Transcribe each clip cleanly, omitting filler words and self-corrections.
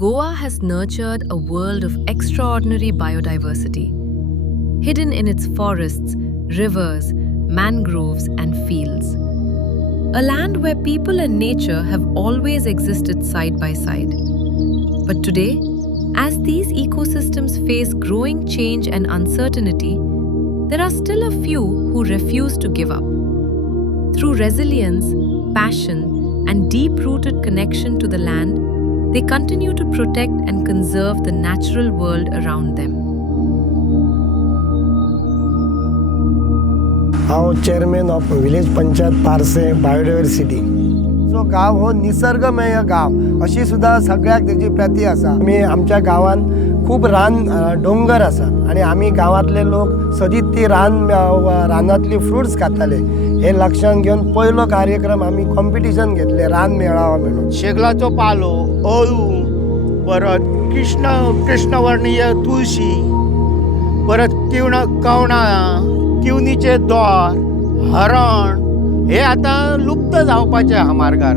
Goa has nurtured a world of extraordinary biodiversity, hidden in its forests, rivers, mangroves, and fields. A land where people and nature have always existed side by side. But today, as these ecosystems face growing change and uncertainty, there are still a few who refuse to give up. Through resilience, passion, and deep-rooted connection to the land, they continue to protect and conserve the natural world around them. हांव chairman of village panchayat पारसे biodiversity. So गांव हो निसर्गमय गांव अशी सुद्धा सगळ्याक तेजी प्रती आसा. आमच्या गांवांत खूब डोंगर आसात आणि आमी गांवांतले लोक सदीत ती रानांतली फ्रुट्स खाताले. हे लक्षात घेवन पयलो कार्यक्रम आमी कॉम्पिटिशन घेतले रान मेळावा म्हणून. शेगलाचो पालो, अळू, परत कृष्णवर्णीय तुळशी, परत कवणां, किवनीचे दोर, हरण हे आता लुप्त जावपाचे आहा मार्गार.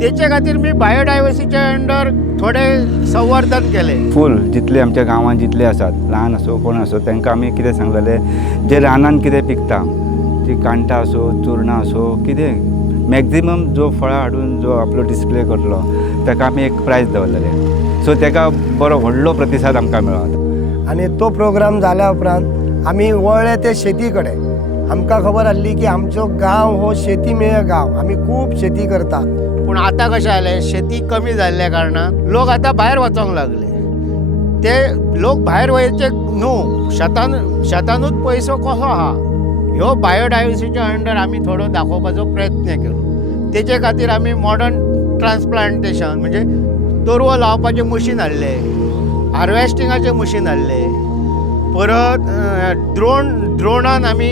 तेचे खातीर मी बायोडायवर्सिटी अंडर थोडे संवर्धन केले. फूल जितले आमच्या गांवांत जितले आसात, ल्हान असो कोण असो, तांकां आमी कितें सांगलेले, जे रानान कितें पिकता, जी कांटां असो, चुरणां असो, कितें मॅक्झिमम जो फळां हाडून जो आपलो डिस्प्ले करतलो ताका आमी एक प्रायज दवरलेले. सो ताका बरो व्हडलो प्रतिसाद आमकां मेळ्ळो. आनी तो प्रोग्राम जाल्या उपरांत आमी वळ्ळे ते शेती कडेन. आमकां खबर आसली की आमचो गांव हो शेतीमेय गांव, आमी खूब शेती करतात. पूण आतां कशें जालें, शेती कमी जाल्ल्या कारणान लोक आतां भायर वचोंक लागले. ते लोक भायर वयचे न्हू, शेतानूच पयसो कसो आहा ह्यो बायोडायवर्सिटी अंडर आमी थोडो दाखोवपाचो प्रयत्न केलो. तेचे खातीर आमी मॉडर्न ट्रान्सप्लांटेशन म्हणजे तरवो लावपाचें मशीन हाडलें, हार्वेस्टिंगाचें मशीन हाडलें, परत ड्रोनान आमी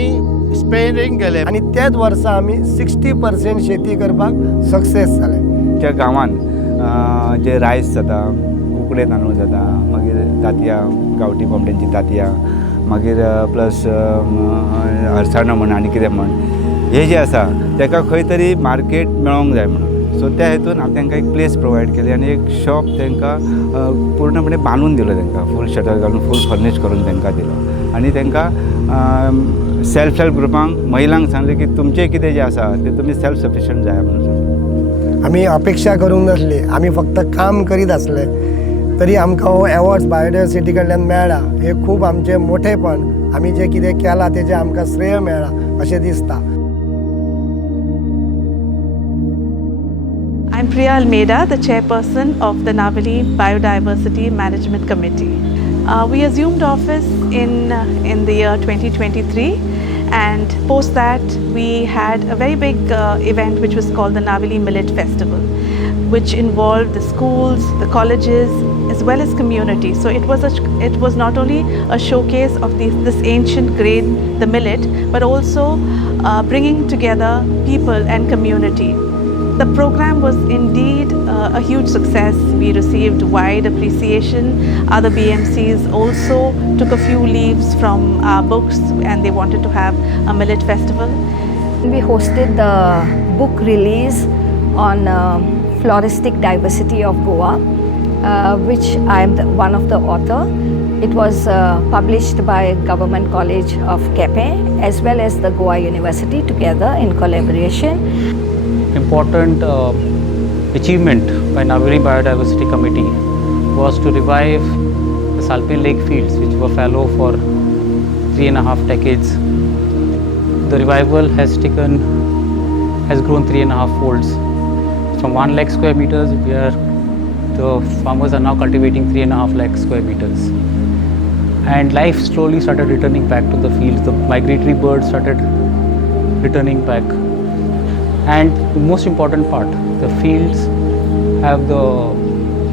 स्पेरिंग केलें. आणि त्याच वर्सा आमी 60% शेती करपाक सक्सेस जाले. त्या गांवांत जे रायस जाता, उकडे तांदूळ जाता, मागीर तांतयां, गांवठी कोंबड्यांची तांतयां, मागीर प्लस अळसाणो म्हण आनी कितें म्हण, हे जे आसा ताका खंय तरी मार्केट मेळोंक जाय म्हणून. सो त्या हेतून हांवें तांकां एक प्लेस प्रोवायड केली आनी एक शॉप तांकां पूर्णपणे बांदून दिलो. तांकां फूल शटर घालून फूल फर्निश करून तांकां दिलो आनी तांकां सेल्फ हेल्प ग्रुपांक महिलांक सांगलें की तुमचें कितें जें आसा तें तुमी सेल्फ सफिशियंट जाय म्हणून. आमी अपेक्षा करूंक नासली, आमी फक्त काम करीत आसले तरी आमकां हो एवॉर्ड्स बायोडायवर्सिटी कडल्यान मेळ्ळा. हे खूब आमचें मोठेपण, आमी जें कितें केलां तेजें आमकां श्रेय मेळ्ळा अशें दिसता. I'm Priya Almeida, the chairperson of the Navali Biodiversity Management Committee. We assumed office in the year 2023, and post that we had a very big event which was called the Navali Millet Festival, which involved the schools, the colleges, as well as community. So it was not only a showcase of this ancient grain, the millet, but also bringing together people and community. The program was indeed a huge success. We received wide appreciation. Other BMCs also took a few leaves from our books and they wanted to have a millet festival. We hosted the book release on floristic diversity of Goa, which I am one of the author. It was published by Government College of Kepe as well as the Goa University together in collaboration. Important achievement by Navali Biodiversity Committee was to revive the Salpin Lake fields, which were fallow for 3.5 decades. The revival has grown 3.5 folds. From 1 lakh square meters, the farmers are now cultivating 3.5 lakh square meters. And life slowly started returning back to the fields. The migratory birds started returning back. And the most important part, the fields have the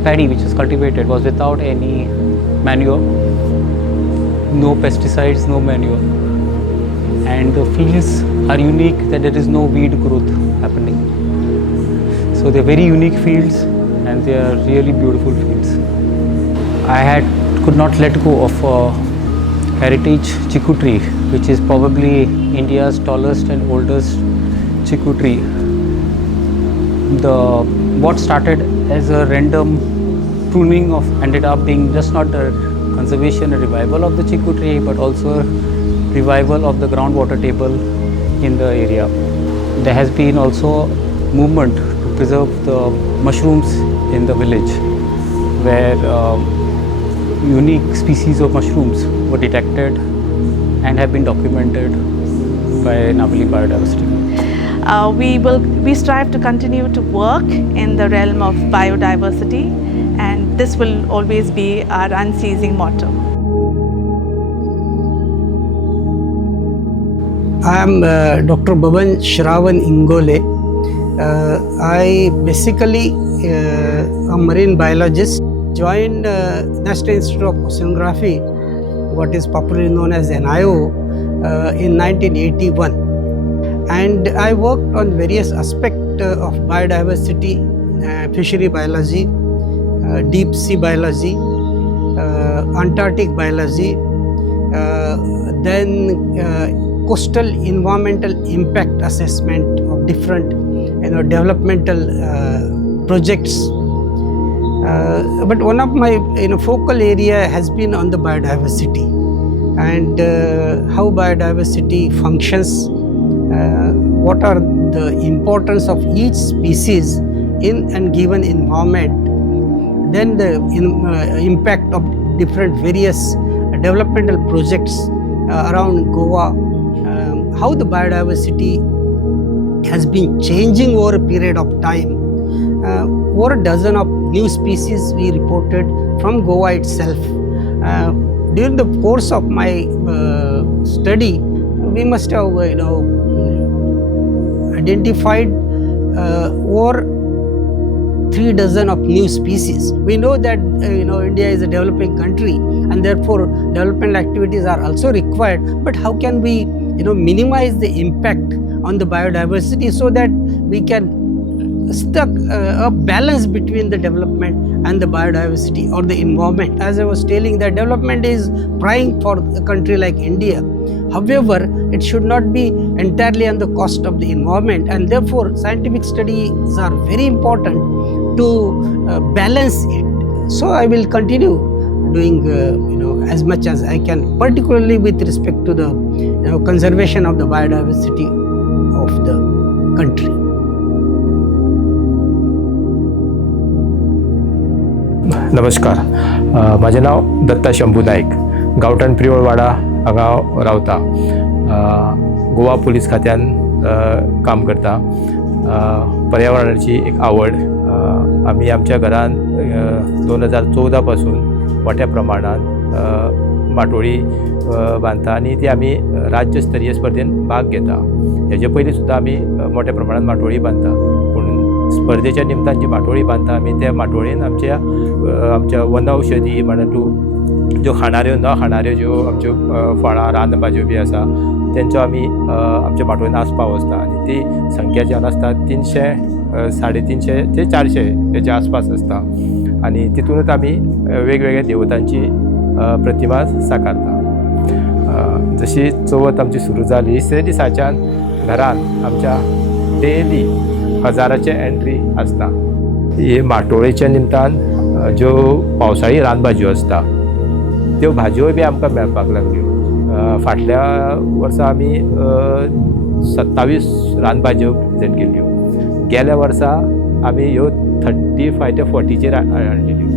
paddy which is cultivated was without any manure, no pesticides, no manure. And the fields are unique that there is no weed growth happening. So they're very unique fields and they are really beautiful fields. I could not let go of a heritage chiku tree, which is probably India's tallest and oldest chiku tree. What started as a random pruning of ended up being just not the conservation and revival of the chiku tree, but also revival of the groundwater table in the area. There has been also movement to preserve the mushrooms in the village, where unique species of mushrooms were detected and have been documented by Navali Biodiversity. We strive to continue to work in the realm of biodiversity, and this will always be our unceasing motto. I am Dr. Bhavan Shravan Ingole. I basically a marine biologist. Joined National Institute of Oceanography, what is popularly known as NIO, in 1981. And I worked on various aspects of biodiversity, fishery biology, deep sea biology, Antarctic biology, then coastal environmental impact assessment of different developmental projects. But one of my focal area has been on the biodiversity and how biodiversity functions, what are the importance of each species in and given environment, then the impact of different various developmental projects around Goa, how the biodiversity has been changing over a period of time. Over a dozen of new species we reported from Goa itself. During the course of my study, we must have identified over 3 dozen of new species. We know that India is a developing country, and therefore development activities are also required. But how can we minimize the impact on the biodiversity so that we can struck a balance between the development and the biodiversity or the environment? As I was telling, that development is prime for a country like India. However, it should not be entirely on the cost of the environment, and therefore scientific studies are very important to balance it. So I will continue doing as much as I can, particularly with respect to the conservation of the biodiversity of the country. नमस्कार, माझे नाव दत्ता शंभू नाईक, गावठाण प्रिवळवाडा हांगा रावता. Goa police खात्यान काम करता. पर्यावरणाची एक आवड. आम्ही आमच्या घरान 2014 पासून मोठ्या प्रमाणात माटोळी बांधता आणि ती आम्ही राज्यस्तरीय स्पर्धेत भाग घेता. हेजे पयलीं सुद्दां आमी मोठ्या प्रमाणात माटोळी बांधता. पूण स्पर्धेच्या निमतान जी माटोळी बांधता आमी, त्या माटोळीन आमच्या वनौषधी म्हणा तूं ज्यो खाणाऱ्यो न खाणाऱ्यो ज्यो आमच्यो फळां रानभाज्यो बी आसा तेंचो आमी आमच्या माटोळीन आस्पाव आसता. आनी ती संख्या जी आसता 300, 350 ते 400 हेच्या आसपास आसता. आनी तितूनच आमी वेगवेगळ्या देवतांची प्रतिमा साकारता. जशी चवथ आमची सुरू जाली, 3 दिसाच्यान घरान आमच्या डेली हजाराचे एंट्री आसता. हे माटोळेच्या निमतान ज्यो पावसाळी रानभाज्यो आसता त्यो भाज्यो बी आमकां मेळपाक लागल्यो. फाटल्या वर्सा आमी 27 रानभाज्यो प्रेजेंट केल्ल्यो. गेल्या वर्सा आमी ह्यो 35 ते 40चेर हाडलेल्यो.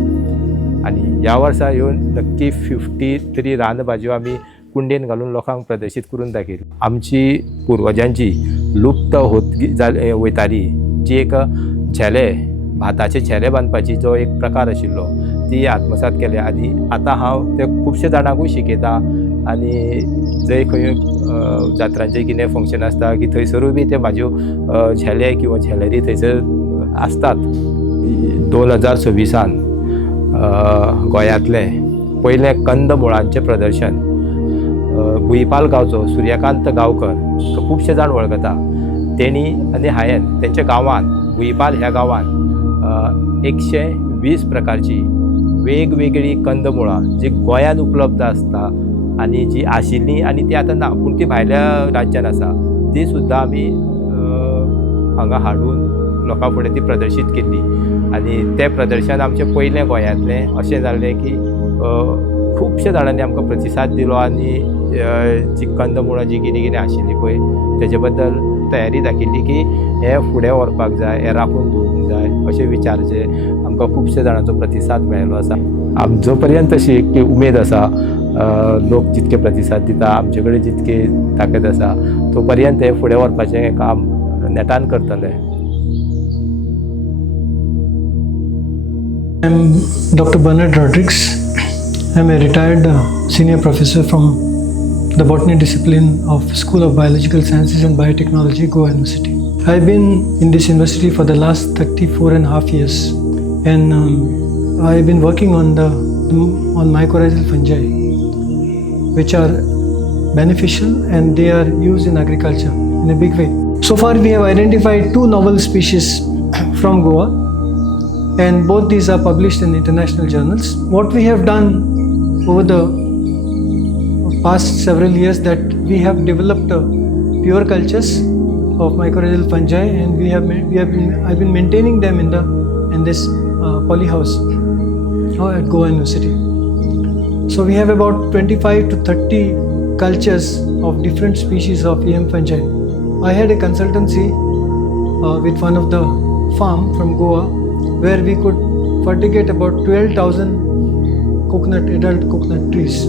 आनी ह्या वर्सा ह्यो नक्की 50 तरी रानभाज्यो आमी कुंडेन घालून लोकांक प्रदर्शीत करून दाखयली. आमची पुर्वजांची लुप्त वयताली जी एक झेले, भाताचे झेले बांदपाची जो एक प्रकार आशिल्लो, ती आत्मसात केल्या. आनी आतां हांव ते खुबशे जाणांकूय शिकयता. आनी जंय खंय जात्रांचें कितें फंक्शन आसता की थंयसरूय बी ते म्हाज्यो झेले किंवा झेलेरी थंयसर आसतात. 2026 गोंयांतलें पयलें कंदमुळांचें प्रदर्शन भुईपाल गांवचो सूर्यकांत गांवकर, तो खुबशे जाण वळखता. तेणी आनी हांवें तेंच्या गांवांत, भुईपाल ह्या गांवांत 120 प्रकारची वेगवेगळी कंदमुळां जी गोंयांत उपलब्ध आसता आनी जी आशिल्लीं आनी ती आतां ना पूण ती भायल्या राज्यान आसा, ती सुद्दां आमी हांगा हाडून लोकां फुडें ती प्रदर्शीत केल्ली आनी तें प्रदर्शन आमचें पयलें गोंयांतलें अशें जाल्लें की खुबशे जाणांनी आमकां प्रतिसाद दिलो आनी जी कंदमुळां जी कितें कितें आशिल्लीं पळय तेजे बद्दल तयारी दाखयल्ली की हें फुडें व्हरपाक जाय, हें राखून दवरूंक जाय अशे विचारचे आमकां खुबशे जाणांचो प्रतिसाद मेळिल्लो आसा. जो पर्यंत अशी एक उमेद आसा, लोक जितके प्रतिसाद दिता, आमचे कडेन जितके ताकद आसा तो पर्यंत हें फुडें व्हरपाचें काम नेटान करतले. I'm Dr. Bernard Rodrigues. I'm a retired senior professor from the botany discipline of School of Biological Sciences and Biotechnology, Goa University. I've been in this university for the last 34.5 years, and I've been working on mycorrhizal fungi, which are beneficial and they are used in agriculture in a big way. So far, we have identified 2 novel species from Goa, and both these are published in international journals. What we have done over the past several years that we have developed pure cultures of mycorrhizal fungi, and I've been maintaining them in this polyhouse at Goa University. So we have about 25 to 30 cultures of different species of EM fungi. I had a consultancy with one of the farm from Goa, where we could fertigate about 12,000 adult coconut trees,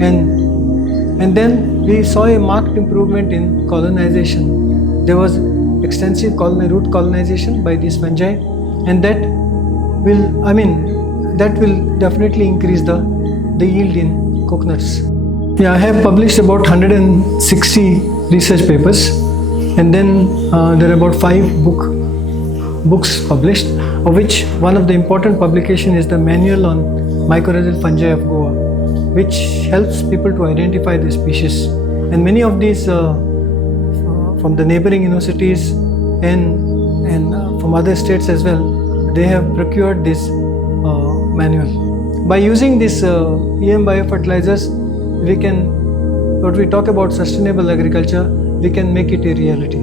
and then we saw a marked improvement in colonization. There was extensive root colonization by these fungi, and that will definitely increase the yield in coconuts. Yeah, I have published about 160 research papers, and then there are about 5 books published, of which one of the important publication is the Manual on Mycorrhizal Fungi of Goa, which helps people to identify the species. And many of these from the neighboring universities and from other states as well, they have procured this manual. By using this EM biofertilizers, what we talk about sustainable agriculture, we can make it a reality.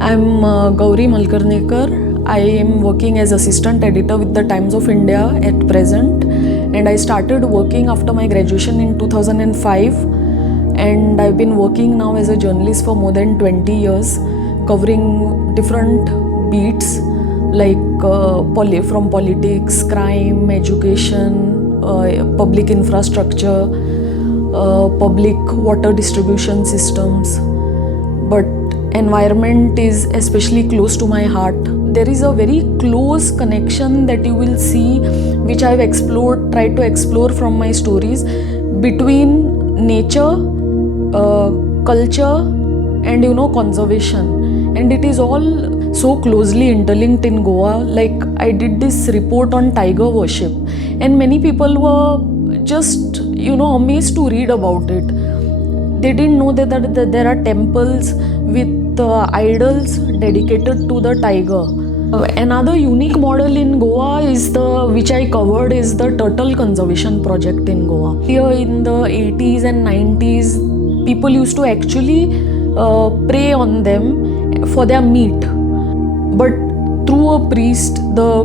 I'm Gauri Malkarnekar. I am working as assistant editor with the Times of India at present, and I started working after my graduation in 2005, and I've been working now as a journalist for more than 20 years, covering different beats like from politics, crime, education, public infrastructure, public water distribution systems, but environment is especially close to my heart. There is a very close connection that you will see, which I've tried to explore from my stories, between nature, culture and conservation, and it is all so closely interlinked in Goa. Like, I did this report on tiger worship, and many people were just amazed to read about it. They didn't know that there are temples with idols dedicated to the tiger. Another unique model in Goa which I covered is the turtle conservation project in Goa. Here in the 80s and 90s, people used to actually prey on them for their meat. But through a priest, the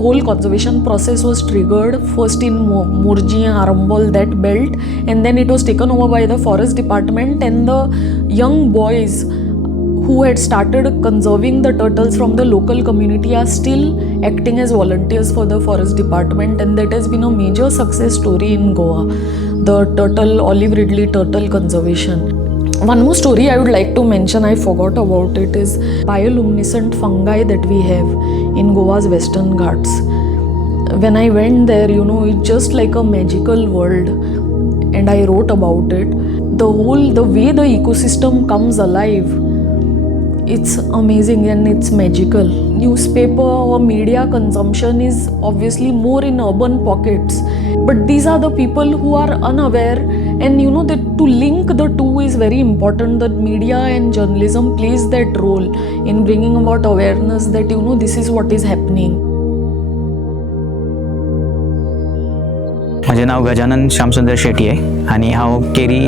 whole conservation process was triggered, first in Murji and Arambol, that belt, and then it was taken over by the forest department, and the young boys who had started conserving the turtles from the local community are still acting as volunteers for the forest department, and that has been a major success story in Goa, the Olive Ridley turtle conservation. One more story I would like to mention, I forgot about it, is bioluminescent fungi that we have in Goa's Western Ghats. When I went there, it's just like a magical world, and I wrote about it. The way the ecosystem comes alive, it's amazing and it's magical. Newspaper or media consumption is obviously more in urban pockets, but these are the people who are unaware, and that to link the two is very important, that media and journalism plays that role in bringing about awareness that this is what is happening. माझे नाव गजानन श्यामसुंदर शेट्टी आहे आणि हांव केरी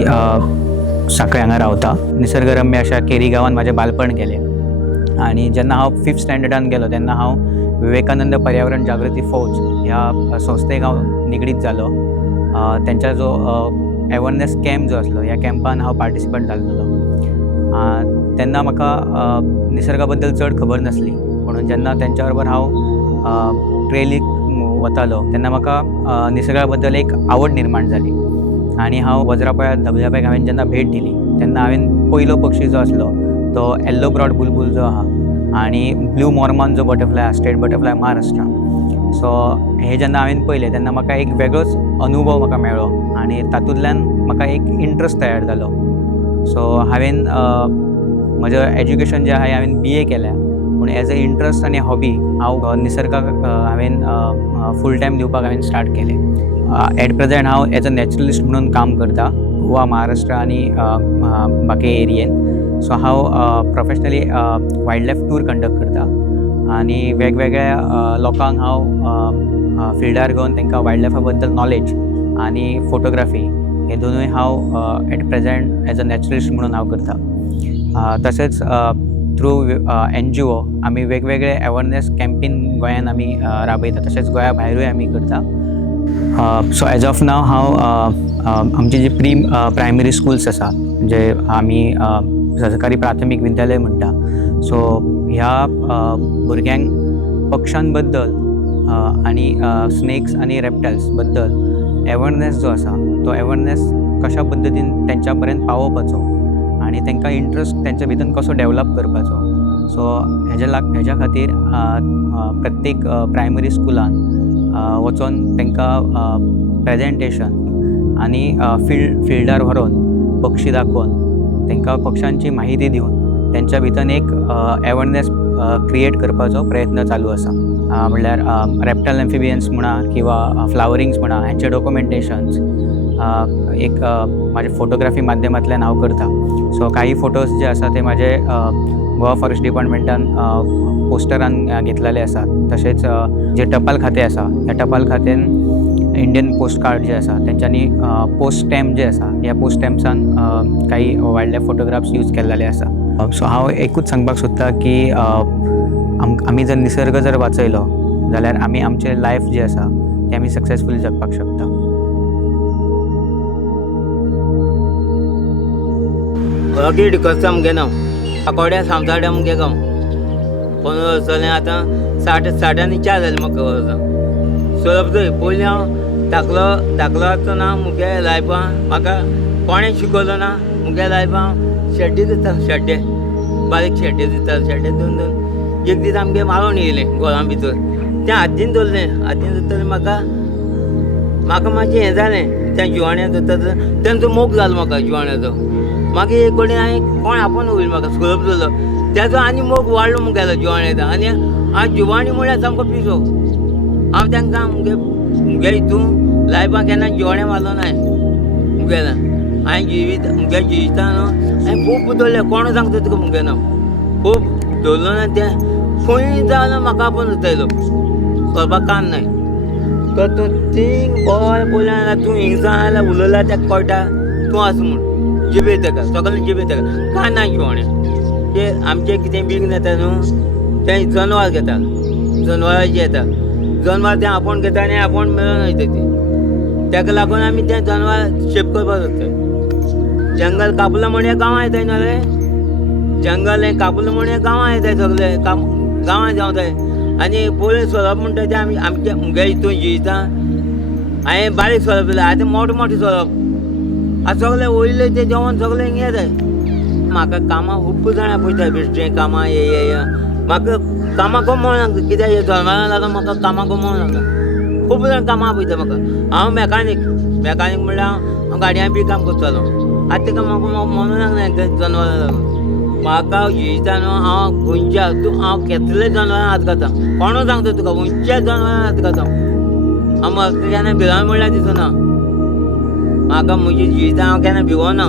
सांखळे हांगा रावता. निसर्गरम्य अशा केरी गांवांत म्हजें बालपण गेलें आनी जेन्ना हांव 5th स्टँडर्डान गेलो तेन्ना हांव विवेकानंद पर्यावरण जागृती फौज ह्या संस्थेक हांव निगडीत जालो. त्यांचा जो अवेअरनेस कॅम्प जो आसलो ह्या कॅम्पान हांव पार्टिसिपंट जाल्लो. तेन्ना म्हाका निसर्गा बद्दल चड खबर नासली, म्हणून जेन्ना तेंच्या बरोबर हांव ट्रेलीक वतालो तेन्ना म्हाका निसर्गा बद्दल एक आवड निर्माण जाली आनी हांव वज्रापया धबधब्याक हांवें जेन्ना भेट दिली तेन्ना हांवें पयलो पक्षी जो आसलो तो येल्लो ब्रॉड बुलबुल जो आहा आनी ब्लू मॉर्मॉन जो बटरफ्लाय आहा, स्टेट बटरफ्लाय महाराष्ट्रा. सो हे जेन्ना हांवें पळयलें तेन्ना म्हाका एक वेगळोच अनुभव म्हाका मेळ्ळो आनी तातूंतल्यान म्हाका एक इंट्रस्ट तयार जालो. सो हांवें म्हजें एज्युकेशन जें आहा हांवें BA केल्या, पूण एज अ इंट्रस्ट आनी हॉबी हांव निसर्गाक हांवें फूल टायम दिवपाक हांवें स्टार्ट केलें. एट प्रेझेंट हांव एज अ नॅचरलिस्ट म्हणून काम करता गोवा, महाराष्ट्र आनी बाकी एरियेन. सो हांव professionally wild life tour conduct करता आनी वेगवेगळ्या लोकांक हांव फिल्डार घेवन तांकां वायल्ड लायफा बद्दल नॉलेज आनी फोटोग्राफी हे दोनूय हांव at present as a naturalist म्हणून हांव करता. तशेंच थ्रू NGO आमी वेगवेगळे अवेअरनेस कॅम्पेन गोंयान आमी राबयता, तशेंच गोंया भायरूय आमी करता. सो एज ऑफ नाव हांव आमची जी प्रायमरी स्कुल्स आसा जे आमी सरकारी प्राथमीक विद्यालय म्हणटा, सो ह्या भुरग्यांक पक्षां बद्दल आनी स्नेक्स आनी रेप्टायल्स बद्दल अवेअरनेस जो आसा तो अवेअरनेस कशा पद्दतीन तेंच्या पर्यंत पावोवपाचो आनी तांकां इंट्रस्ट तेंच्या भितर कसो डेवलप करपाचो. सो हेज्या खातीर प्रत्येक प्रायमरी स्कुलान वचोन तांकां प्रेजेंटेशन आनी फिल्डार व्हरोन पक्षी दाखोवन तांकां पक्षांची माहिती दिवन तेंच्या भितर एक अवेअरनेस क्रिएट करपाचो प्रयत्न चालू आसा. म्हणल्यार रेप्टायल एम्फिबियन्स म्हणा किंवा फ्लावरिंग्स म्हणा हेंचे डॉक्युमेंटेशन्स एक म्हाजे फोटोग्राफी माध्यमांतल्यान हांव करता. सो काही फोटोज जे आसा ते म्हाजे गोवा फॉरेस्ट डिपार्टमेंटान पोस्टरान घेतलेले आसात. तशेंच जे टपाल खातें आसा ह्या टपाल खात्यान इंडियन पोस्ट कार्ड जे आसा तेंच्यांनी पोस्ट स्टॅम्प जे आसा ह्या पोस्ट स्टॅम्प्सान काही वायल्ड लायफ फोटोग्राफ्स यूज केल्लेले आसा. सो हांव एकूच सांगपाक सोदता की आमी जर निसर्ग जर वाचयलो जाल्यार आमी आमचें लायफ जें आसा तें आमी सक्सेसफुली जगपाक शकता. ऑर्कीड कसता मुगे नांव, आकोड्या सामसाड्या मुगे गांव. 15 वर्स जालें आतां 60 जालें म्हाका वर्सां. चलप थंय पयलीं हांव धाकलो आसतना मुगे लायफान म्हाका कोणें शिकयलो ना. मुगे लायफान शेड्डे दिता, शेड्डे बारीक शेड्डे दिता, शेड्डे दोन एक दीस आमगे मारून येयलें घोरां भितर. तें हातीन धरलें, हातीन धरतलें म्हाका मातशें हें जालें. त्या जिवाण्याक धरता तेंचो मोग जालो म्हाका जिवाण्याचो. मागीर एक कडेन हांवें कोण आपोवन उरलो म्हाका सुरप जालो. तेजो आनी मोग वाडलो मुगेलो जिवाण्याचो आनी हांव जिवाणी म्हळ्यार सामको पिसो. हांव तांकां मुगे हितून लायफान केन्ना जिवाणें मारलो नाय मुगेलो. हांवें मुगे जिविता न्हू हांवें खूब धरलें. कोण सांगता तुका मुगे नांव खूब धरलो ना. तें खंय जावन म्हाका आपोवन उरतलो करपाक काम नाय. तर तूं थिंग बरें पयलें तूं हिंग जावन जाल्यार उलयल्यार तेका कळटा तूं आसा म्हूण. जिबे तेका सगळें जिबे तेका कांय ना जिवाणें. ते आमचें कितें बीग येता न्हू तें जनवार घेता, जनवरांचें येता. जनवार तें आपोवन घेता आनी आपोवन मेळोन वयता ती. तेका लागून आमी तें जनवार शेप करपाक सोदता. जंगल कापलो म्हण गांवां येताय न्हू रे. जंगल हें कापलो म्हण गांवां येताय सगळे गांवां जावताय. आनी पयलीं सोरप म्हणटा तें आमी आमच्या मुगे हितून जियेता. हांवें बारीक सोरप जालें आतां मोठें सोरप. आतां सगळें वयलें तें जेवण सगळें हिंग येताय. म्हाका कामां खूब जाणां पळयताय बेश्टें कामां हे म्हाका कामां गमों नाका. कित्याक हे जनावरां लागून म्हाका कामां गमों नाका. खूब जाण कामां पळयता म्हाका. हांव मेकानीक म्हणल्यार हांव गाडयां बी काम करतालो. आतां तेका म्हाका म्हणूं नाका जनावरां लागून. म्हाका जियेता न्हू हांव खंयच्या हांव केतले जनावरां हात घालता. कोण सांगता तुका खंयच्या जनावरां हात घालता. हांव म्हाका केन्ना भिरांत म्हणल्यार दिसना. म्हाका म्हजी जिविता हांव केन्ना भिवना.